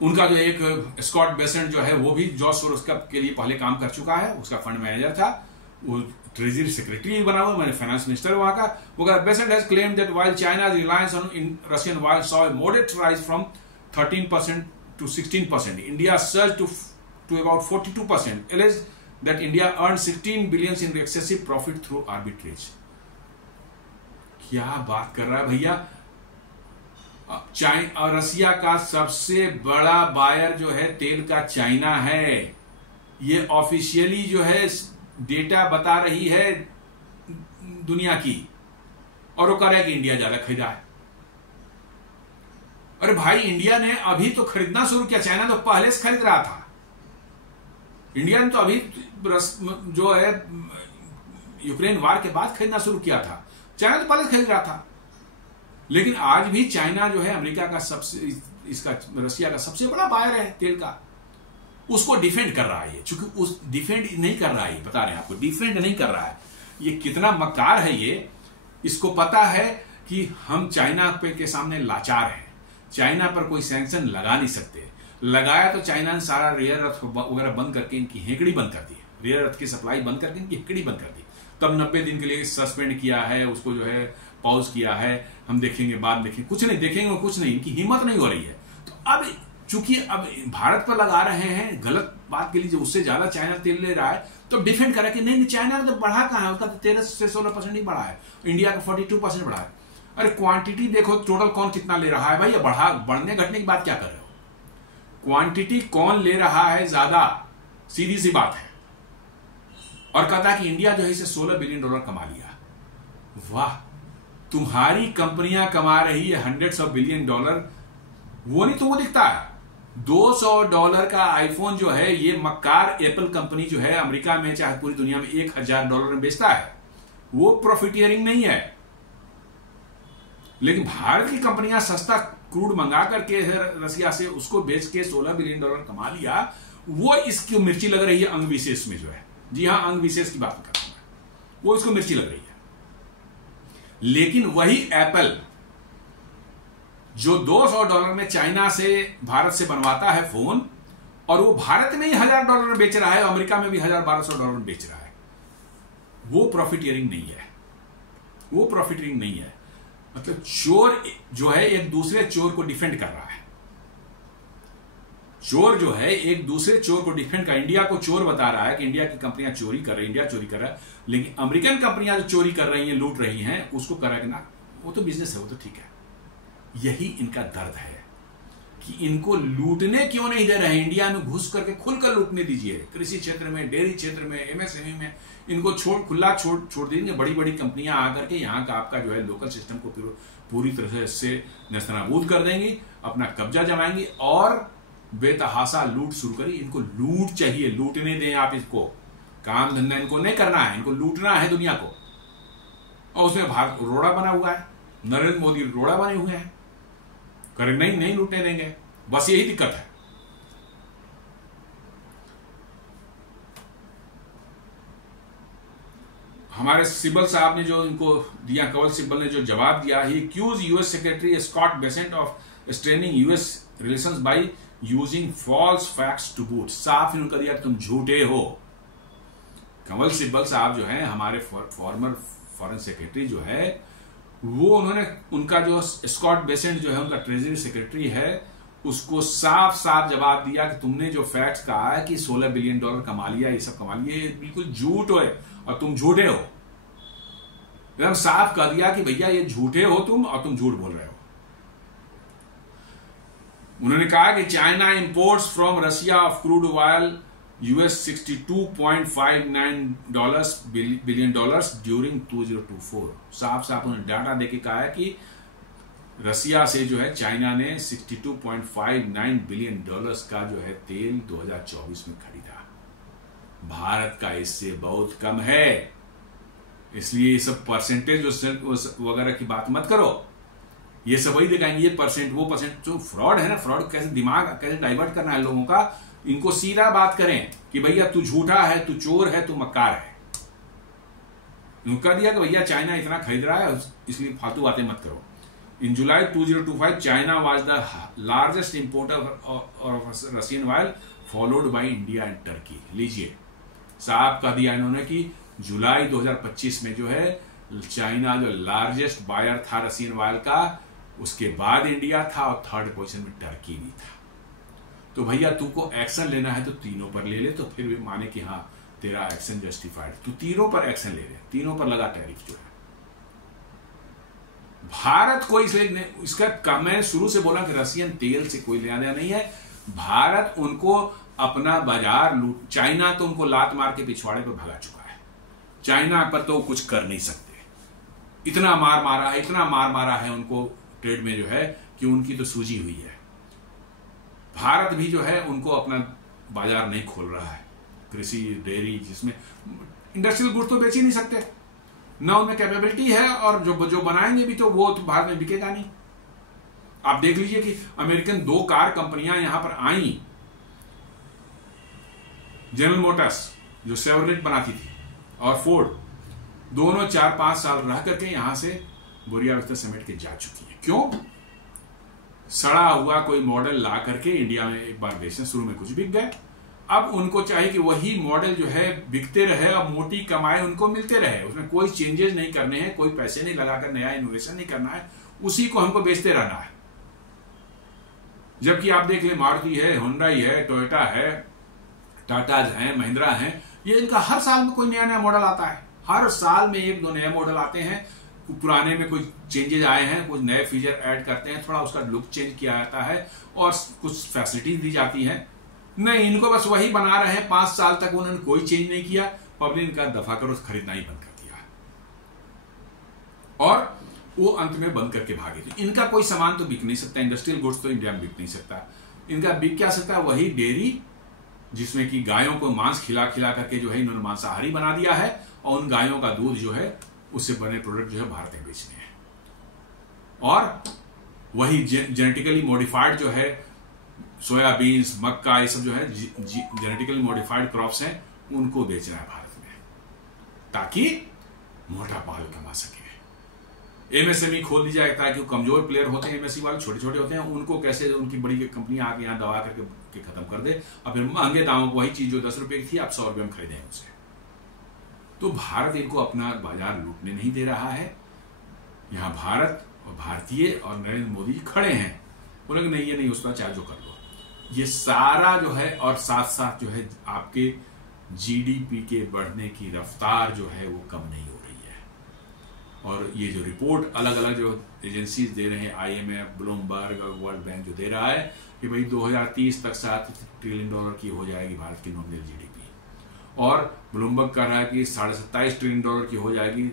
उनका जो एक स्कॉट बेसेंट जो है वो भी जॉर्ज सोरोस के लिए पहले काम कर चुका है, उसका फंड मैनेजर था, वो ट्रेजरी सेक्रेटरी बना हुआ, मैंने फाइनेंस मिनिस्टर वहां का। वो कहा Besant has claimed that while चाइना's reliance on Russian oil saw a moderate rise from 13% to 16%, India surged to about 42%, alleged that India earned 16 billion in excessive profit through arbitrage। क्या बात कर रहा है भैया। और रसिया का सबसे बड़ा बायर जो है तेल का चाइना है, ये ऑफिशियली जो है डेटा बता रही है दुनिया की, और वो कह रहा है कि इंडिया ज्यादा खरीदा है। अरे भाई, इंडिया ने अभी तो खरीदना शुरू किया, चाइना तो पहले से खरीद रहा था। इंडिया ने तो अभी जो है यूक्रेन वार के बाद खरीदना शुरू किया था, चाइना तो पहले से खरीद रहा था। लेकिन आज भी चाइना जो है अमेरिका का रसिया का सबसे बड़ा बायर है तेल का, उसको डिफेंड कर रहा है, चूंकि उस डिफेंड नहीं कर रहा है, बता रहे हैं आपको, डिफेंड नहीं कर रहा है। ये कितना मक्कार है ये, इसको पता है कि हम चाइना पे के सामने लाचार हैं, चाइना पर कोई सैंक्शन लगा नहीं सकते। लगाया तो चाइना ने सारा रेयर अर्थ वगैरह बंद करके इनकी हेकड़ी बंद कर दी, रेयर अर्थ की सप्लाई बंद करके इनकी हेकड़ी बंद कर दी। तब 90 दिन के लिए सस्पेंड किया है, उसको जो है पॉज किया है, हम देखेंगे बाद देखेंगे, कुछ नहीं देखेंगे, कुछ नहीं, इनकी हिम्मत नहीं हो रही है। तो अब चूंकि अब भारत पर लगा रहे हैं गलत बात के लिए, जो उससे ज्यादा चाइना तेल ले रहा है, तो डिफेंड करा कि नहीं चाइना ने तो बढ़ा कहां है, उसका तो 13 से 16% ही बढ़ा है, इंडिया का 42% बढ़ा है। अरे क्वांटिटी देखो, टोटल कौन कितना ले रहा है भाई, बढ़ने घटने की बात क्या कर रहे हो, क्वांटिटी कौन ले रहा है ज्यादा, सीधी सी बात है। और कहता कि इंडिया जो है इसे $16 बिलियन कमा लिया। वाह, तुम्हारी कंपनियां कमा रही है $100 of billion, वो नहीं तुमको दिखता है। $200 का आईफोन जो है ये मक्कार एप्पल कंपनी जो है अमेरिका में चाहे पूरी दुनिया में $1000 में बेचता है, वो प्रॉफिटियरिंग नहीं है। लेकिन भारत की कंपनियां सस्ता क्रूड मंगा करके रसिया से उसको बेच के $16 बिलियन कमा लिया, वो इसकी मिर्ची लग रही है अंग विशेष में जो है। जी हां, अंग विशेष की बात कर रहा हूं, वो इसको मिर्ची लग रही है। लेकिन वही एप्पल जो $200 में चाइना से भारत से बनवाता है फोन, और वो भारत में ही $1000 में बेच रहा है, अमेरिका में भी $1200 में बेच रहा है, वो प्रॉफिटियरिंग नहीं है, वो प्रॉफिटियरिंग नहीं है। मतलब चोर जो है एक दूसरे चोर को डिफेंड कर रहा है, चोर जो है एक दूसरे चोर को डिफेंड कर, इंडिया को चोर बता रहा है कि इंडिया की कंपनियां चोरी कर रही हैं, इंडिया चोरी कर रहा है, लेकिन अमेरिकन कंपनियां जो चोरी कर रही हैं, लूट रही हैं, उसको कह रहा है कि ना वो तो बिजनेस है, वो तो ठीक है। यही इनका दर्द है कि इनको लूटने क्यों नहीं दे रहे हैं, इंडिया में घुस करके खुलकर लूटने दीजिए, कृषि क्षेत्र में, डेयरी क्षेत्र में, एमएसएमई में, इनको खुला छोड़ देंगे। बड़ी बड़ी कंपनियां आकर के यहाँ का आपका जो है लोकल सिस्टम को पूरी तरह से नेस्तनाबूद कर देंगी, अपना कब्जा जमाएंगी और बेतहासा लूट शुरू करी। इनको लूट चाहिए, लूटने दें आप इसको, काम धंधा इनको नहीं करना है, इनको लूटना है दुनिया को। और उसमें भारत रोड़ा बना हुआ है, नरेंद्र मोदी रोड़ा बने हुए हैं, करे नहीं लूटने देंगे, बस यही दिक्कत है। हमारे सिब्बल साहब ने जो इनको दिया, कंवल सिब्बल ने जो जवाब दिया, he accuse US secretary Scott Bessent of straining US relations by using false facts to boot. साफ इन्होंने दिया तुम झूठे हो। कंवल सिब्बल साहब जो है हमारे फॉर्मर फॉरेन सेक्रेटरी जो है, वो उन्होंने उनका जो स्कॉट बेसेंट जो है उनका ट्रेजरी सेक्रेटरी है, उसको साफ साफ जवाब दिया कि तुमने जो फैक्ट्स कहा है कि $16 बिलियन कमा लिया, ये सब कमा लिया, ये बिल्कुल झूठ है और तुम झूठे हो। एकदम साफ कह दिया कि भैया ये झूठे हो तुम, और तुम झूठ बोल रहे हो। उन्होंने कहा कि China imports from Russia of crude oil $62.59 billion during 2024। साफ साफ उन्होंने डाटा देके कहा है कि रसिया से जो है चाइना ने $62.59 बिलियन का जो है तेल 2024 में खरीदा। भारत का इससे बहुत कम है, इसलिए ये सब परसेंटेज वगैरह की बात मत करो। ये सब वही दिखाएंगे, ये परसेंट वो परसेंट, जो फ्रॉड है ना, फ्रॉड कैसे दिमाग कैसे डाइवर्ट करना है लोगों का, इनको सीधा बात करें कि भैया तू झूठा है, तू चोर है, तू मक्कार है। कह दिया कि भैया चाइना इतना खरीद रहा है, इसलिए फालतू बातें मत करो। इन जुलाई 2025 China was the largest importer of Russian oil followed by India and Turkey. लीजिए साहब कह दिया इन्होंने कि जुलाई 2025 में जो है चाइना जो लार्जेस्ट बायर था रशियन ऑयल का, उसके बाद इंडिया था और थर्ड पोजीशन में टर्की भी था। तो भैया तुमको एक्शन लेना है तो तीनों पर ले ले, तो फिर भी माने कि हाँ तेरा एक्शन जस्टिफाइड, तू तीनों पर एक्शन ले ले, तीनों पर लगा टैरिफ जो है। भारत को इसलिए इसका मैं शुरू से बोला कि रशियन तेल से कोई लेना देना नहीं है। भारत उनको अपना बाजार लूट, चाइना तो उनको लात मार के पिछवाड़े पर भगा चुका है, चाइना पर तो कुछ कर नहीं सकते। इतना मार मारा है, इतना मार मारा है उनको ट्रेड में जो है कि उनकी तो सूजी हुई है। भारत भी जो है उनको अपना बाजार नहीं खोल रहा है, कृषि डेयरी जिसमें इंडस्ट्रियल गुड्स तो बेच ही नहीं सकते, ना उनमें कैपेबिलिटी है, और जो बनाएंगे भी तो वो तो भारत में बिकेगा नहीं। आप देख लीजिए कि अमेरिकन 2 कार कंपनियां यहां पर आई, जनरल मोटर्स जो शेवरलेट बनाती थी और फोर्ड, दोनों 4-5 साल रह करके यहां से बुरी अवस्था समेट के जा चुकी है। क्यों? सड़ा हुआ कोई मॉडल ला करके इंडिया में एक बार बेचने, शुरू में कुछ बिक गए, अब उनको चाहिए कि वही मॉडल जो है बिकते रहे और मोटी कमाई उनको मिलते रहे, उसमें कोई चेंजेस नहीं करने हैं, कोई पैसे नहीं लगाकर नया इनोवेशन नहीं करना है, उसी को हमको बेचते रहना है। जबकि आप देख ले मारुति है, हुंडई है, टोयोटा है, टाटा है, महिंद्रा है, ये इनका हर साल में कोई नया नया मॉडल आता है, हर साल में 1-2 नए मॉडल आते हैं, पुराने में कुछ चेंजेस आए हैं, कुछ नए फीचर ऐड करते हैं, थोड़ा उसका लुक चेंज किया जाता है और कुछ फैसिलिटीज दी जाती है। नहीं, इनको बस वही बना रहे हैं, 5 साल तक उन्होंने कोई चेंज नहीं किया, पब्लिक का दफा करो खरीदना ही बंद कर दिया और वो अंत में बंद करके भागे। तो इनका कोई सामान तो बिक नहीं सकता, इंडस्ट्रियल गुड्स तो इंडिया में बिक नहीं सकता। इनका बिक क्या सकता है? वही डेयरी, जिसमें कि गायों को मांस खिला खिला करके जो है इन्होंने मांसाहारी बना दिया है, और उन गायों का दूध जो है उससे बने प्रोडक्ट जो है भारत में बेचने हैं, और वही जेनेटिकली मॉडिफाइड जो है सोयाबीन्स, मक्का, ये सब जो है जेनेटिकली मॉडिफाइड क्रॉप्स हैं, उनको बेचना है भारत में, ताकि मोटा माल कमा सके। एमएसएमई खोल दी जाए ताकि कमजोर प्लेयर होते हैं, एमएसएमई वाले छोटे छोटे होते हैं, उनको कैसे उनकी बड़ी कंपनियां आके यहाँ दबा करके खत्म कर दे, और फिर महंगे दामों को वही चीज जो 10 रुपए की थी आप 100 रुपए में खरीदें उसे। तो भारत इनको अपना बाजार लूटने नहीं दे रहा है। यहां भारत और भारतीय और नरेंद्र मोदी खड़े हैं, बोले नहीं ये नहीं उसका चाहे जो कर लो। ये सारा जो है, और साथ साथ जो है आपके जीडीपी के बढ़ने की रफ्तार जो है वो कम नहीं हो रही है। और ये जो रिपोर्ट अलग अलग जो एजेंसीज दे रहे हैं, IMF, ब्लूमबर्ग और वर्ल्ड बैंक जो दे रहा है कि भाई 2030 तक $7 ट्रिलियन की हो जाएगी भारत की नॉमिनल जीडीपी, और ब्लूमबर्ग कह रहा है कि $27.5 ट्रिलियन की हो जाएगी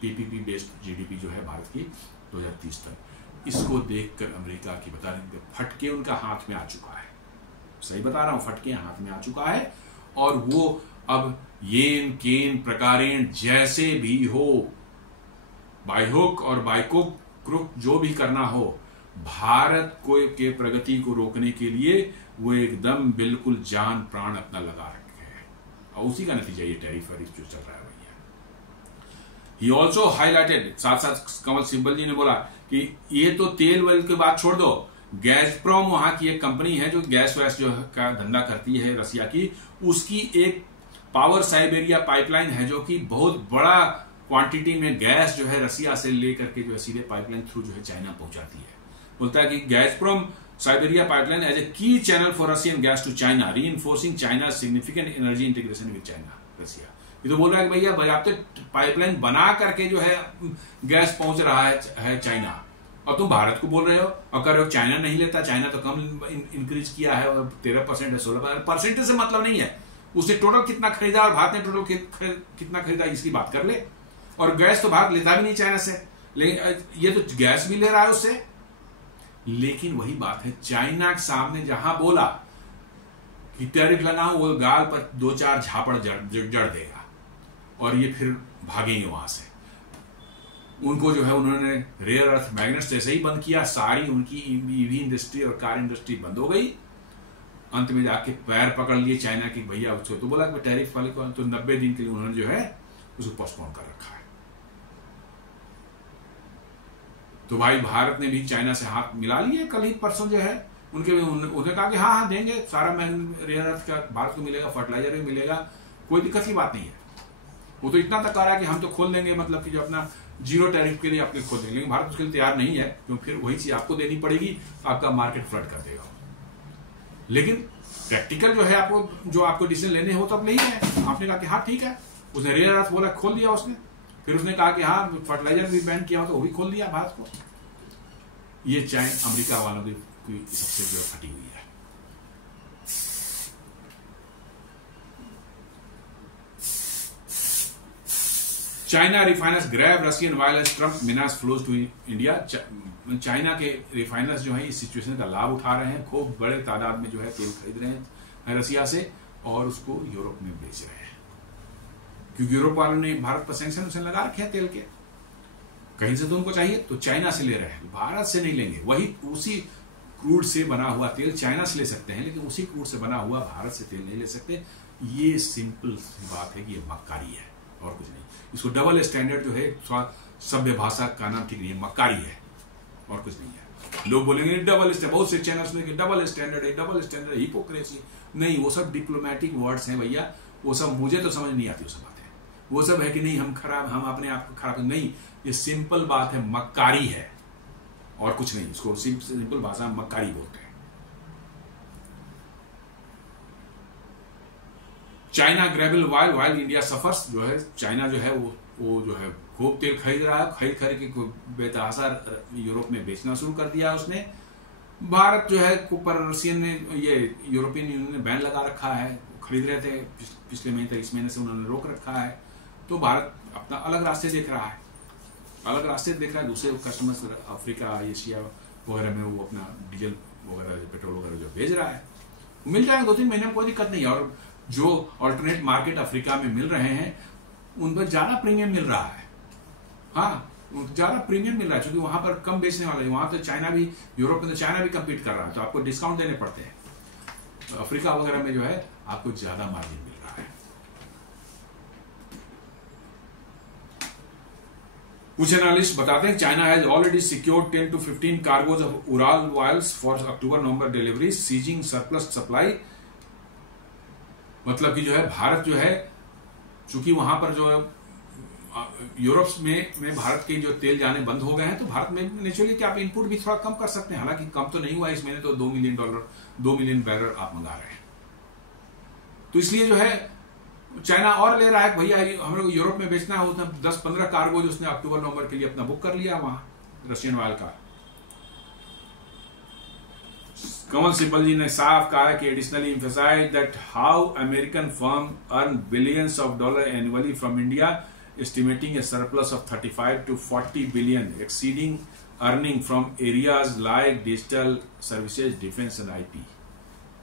पीपीपी बेस्ड जीडीपी जो है भारत की 2030 तक। इसको देखकर अमेरिका की बता दें फटके उनका हाथ में आ चुका है, सही बता रहा हूं, फटके हाथ में आ चुका है, और वो अब येन केन प्रकारेण जैसे भी हो, बाय हुक और बाय क्रुक जो भी करना हो, भारत को के प्रगति को रोकने के लिए वो एकदम बिल्कुल जान प्राण अपना लगा रखे हैं, और उसी का नतीजा ये टैरिफ वैरिफ जो चल रहा है भैया। ही ऑल्सो हाईलाइटेड, साथ साथ कमल सिब्बल जी ने बोला कि ये तो तेल वेल की बात छोड़ दो, गैसप्रोम वहां की एक कंपनी है जो गैस वैस जो का धंधा करती है रसिया की, उसकी एक पावर साइबेरिया पाइपलाइन है जो कि बहुत बड़ा क्वांटिटी में गैस जो है रसिया से लेकर के जो है सीधे पाइपलाइन थ्रू जो है चाइना पहुंचाती है। बोलता है कि Gazprom Siberia pipeline as a key channel for Russian gas to China, reinforcing China significant energy integration with China. Russia ये तो बोल रहा है कि भैया बजाते पाइपलाइन बना करके जो है गैस पहुंच रहा है चाइना, और तुम भारत को बोल रहे हो और कर रहे हो चाइना नहीं लेता, चाइना तो कम इंक्रीज किया है, 13% है, 16%। परसेंटेज से मतलब नहीं है, उसने टोटल कितना खरीदा और भारत ने टोटल कितना खरीदा इसकी बात कर ले। और गैस तो भारत लेता भी नहीं चाइना से, लेकिन ये तो गैस भी ले रहा है उससे। लेकिन वही बात है, चाइना के सामने जहां बोला कि टैरिफ लगाओ, वो गाल पर 2-4 झापड़ जड़ देगा और ये फिर भागेंगे वहां से। उनको जो है उन्होंने रेयर अर्थ मैग्नेट्स जैसे ही बंद किया, सारी उनकी ईवी इंडस्ट्री और कार इंडस्ट्री बंद हो गई। अंत में जाके पैर पकड़ लिए चाइना की भैया उसको, तो बोला कि टैरिफ वाले को, तो 90 दिन के लिए उन्होंने जो है उसको पोस्टपोन कर रखा है। तो भाई भारत ने भी चाइना से हाथ मिला लिए कल ही परसों जो है, उन्होंने कहा कि हाँ देंगे, सारा रेयर अर्थ का भारत को मिलेगा, फर्टिलाइजर भी मिलेगा, कोई दिक्कत की बात नहीं है। वो तो इतना तक आ रहा है कि हम तो खोल देंगे, मतलब कि जो अपना जीरो टैरिफ के लिए अपने खोल देंगे, लेकिन भारत उसके लिए तैयार नहीं है, क्योंकि फिर वही चीज आपको देनी पड़ेगी, आपका मार्केट फ्लड कर देगा। लेकिन प्रैक्टिकल जो है आपको डिसीजन लेने हो तो अब नहीं है। आपने कहा कि हाँ ठीक है, उसने रेयर अर्थ बोला, खोल दिया उसने, फिर उसने कहा कि हाँ फर्टिलाइजर भी बैन किया हो तो वो भी खोल दिया भारत को। ये चाइना अमेरिका वालों की सबसे जो फटी हुई है। China refiners grab Russian violence, Trump menaces flows to India. China के रिफाइनर्स जो है इस सिचुएशन का लाभ उठा रहे हैं, खूब बड़े तादाद में जो है तेल खरीद रहे हैं रसिया से और उसको यूरोप में बेच रहे हैं, क्योंकि यूरोप वालों ने भारत पर सैंक्शन लगा रखे हैं तेल के, कहीं से तो उनको चाहिए, तो चाइना से ले रहे हैं, भारत से नहीं लेंगे। वही उसी क्रूड से बना हुआ तेल चाइना से ले सकते हैं, लेकिन उसी क्रूड से बना हुआ भारत से तेल नहीं ले सकते। ये सिंपल सी बात है कि ये मक्कारी है और कुछ नहीं। इसको डबल स्टैंडर्ड जो है, सभ्य भाषा का नाम ठीक नहीं है, मक्कारी है और कुछ नहीं है। लोग बोलेंगे डबल स्टैंडर्ड, बहुत से चैनल्स में डबल स्टैंडर्ड है, डबल स्टैंडर्ड, हिपोक्रेसी। नहीं, वो सब डिप्लोमेटिक वर्ड्स हैं भैया, वो सब मुझे तो समझ नहीं आती वो सब बातें। वो सब है कि नहीं हम अपने आप को खराब नहीं, ये सिंपल बात है, मक्कारी है और कुछ नहीं। इसको सिंपल भाषा में मक्कारी बोलते हैं। China gravel while India suffers, जो है चाइना जो है वो जो है खूब तेल खरीद रहा है, खरीद के बेतहाशा यूरोप में बेचना शुरू कर दिया उसने। भारत जो है ऊपर रशियन ने, ये यूरोपियन यूनियन ने बैन लगा रखा है, खरीद रहे थे पिछले महीने, इस महीने से उन्होंने रोक रखा है। तो भारत अपना अलग रास्ते देख रहा है, दूसरे कस्टमर्स अफ्रीका, एशिया वगैरह में वो अपना डीजल वगैरह, पेट्रोल वगैरह जो भेज रहा है, मिल जाएगा 2-3 महीने में, कोई दिक्कत नहीं है। और जो अल्टरनेट मार्केट अफ्रीका में मिल रहे हैं उन पर ज्यादा प्रीमियम मिल रहा है। हाँ, ज्यादा प्रीमियम मिल रहा है, क्योंकि वहां पर कम बेचने वाले, वहां तो चाइना भी, यूरोप में तो चाइना भी कम्पीट कर रहा है, तो आपको डिस्काउंट देने पड़ते हैं। तो अफ्रीका वगैरह में जो है आपको ज्यादा मार्जिन मिल रहा है। कुछ एनालिस्ट बताते हैं China has already secured 10 to 15 cargoes of Ural oils for October November delivery, seizing surplus supply. मतलब कि जो है भारत जो है, चूंकि वहां पर जो है यूरोप में भारत के जो तेल जाने बंद हो गए हैं, तो भारत में नेचुरली कि आप इनपुट भी थोड़ा कम कर सकते हैं। हालांकि कम तो नहीं हुआ इस महीने, तो $2 मिलियन बैरल आप मंगा रहे हैं। तो इसलिए जो है चाइना और ले रहा है, भैया हम लोग यूरोप में बेचना है, उसने 10-15 कार्गो जो उसने अक्टूबर-नवंबर के लिए अपना बुक कर लिया वहां रशियन ऑयल का। कमल सिब्बल जी ने साफ कहा कि additionally emphasise that how American firm earn billions of dollar annually from India, estimating a surplus of 35 to 40 billion, exceeding earning from areas like digital services, defense and IP।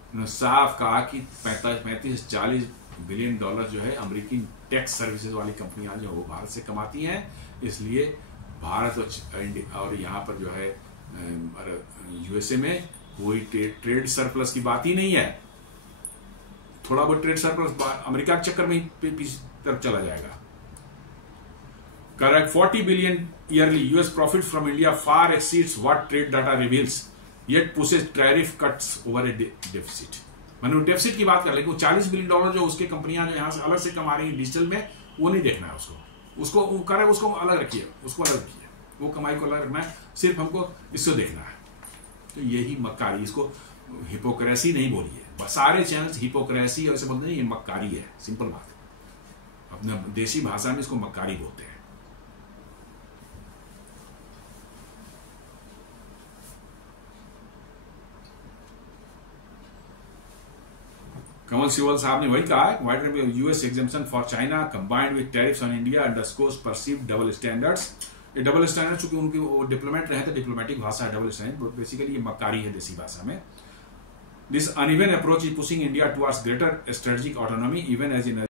उन्होंने साफ कहा कि 35-40 billion dollar जो है अमेरिकी tax services वाली कंपनियां जो वो भारत से कमाती हैं। इसलिए भारत और यहाँ पर जो है यूएसए में कोई ट्रेड सरप्लस की बात ही नहीं है। थोड़ा बहुत ट्रेड सरप्लस अमेरिका के चक्कर में तरफ चला जाएगा। Correct, 40 billion yearly US profit from India far exceeds what trade data reveals, yet pushes tariff cuts over a deficit। मैंने डेफिसिट की बात कर, लेकिन $40 बिलियन जो उसके कंपनियां जो यहाँ से अलग से कमा रही हैं डिजिटल में, वो नहीं देखना है उसको अलग रखिए, वो कमाई को अलग रखना है, सिर्फ हमको इसको देखना है। तो यही मक्कारी, इसको हिपोक्रेसी नहीं बोलिए, सारे चैनल्स हिपोक्रेसी और ऐसे बोलते नहीं, ये मक्कारी है, सिंपल बात है। अपने देसी भाषा में इसको मक्कारी बोलते हैं। कमल सिब्बल साहब ने वही कहा है, wide US exemption for China combined with tariffs on India underscores perceived double standards. ये डबल स्टैंडर्ड चूंकि उनकी वो डिप्लोमेट रहे थे, डिप्लोमेटिक भाषा है डबल स्टैंडर्ड, बेसिकली ये मक्कारी है देसी भाषा में। This uneven approach is pushing India towards greater strategic autonomy even as in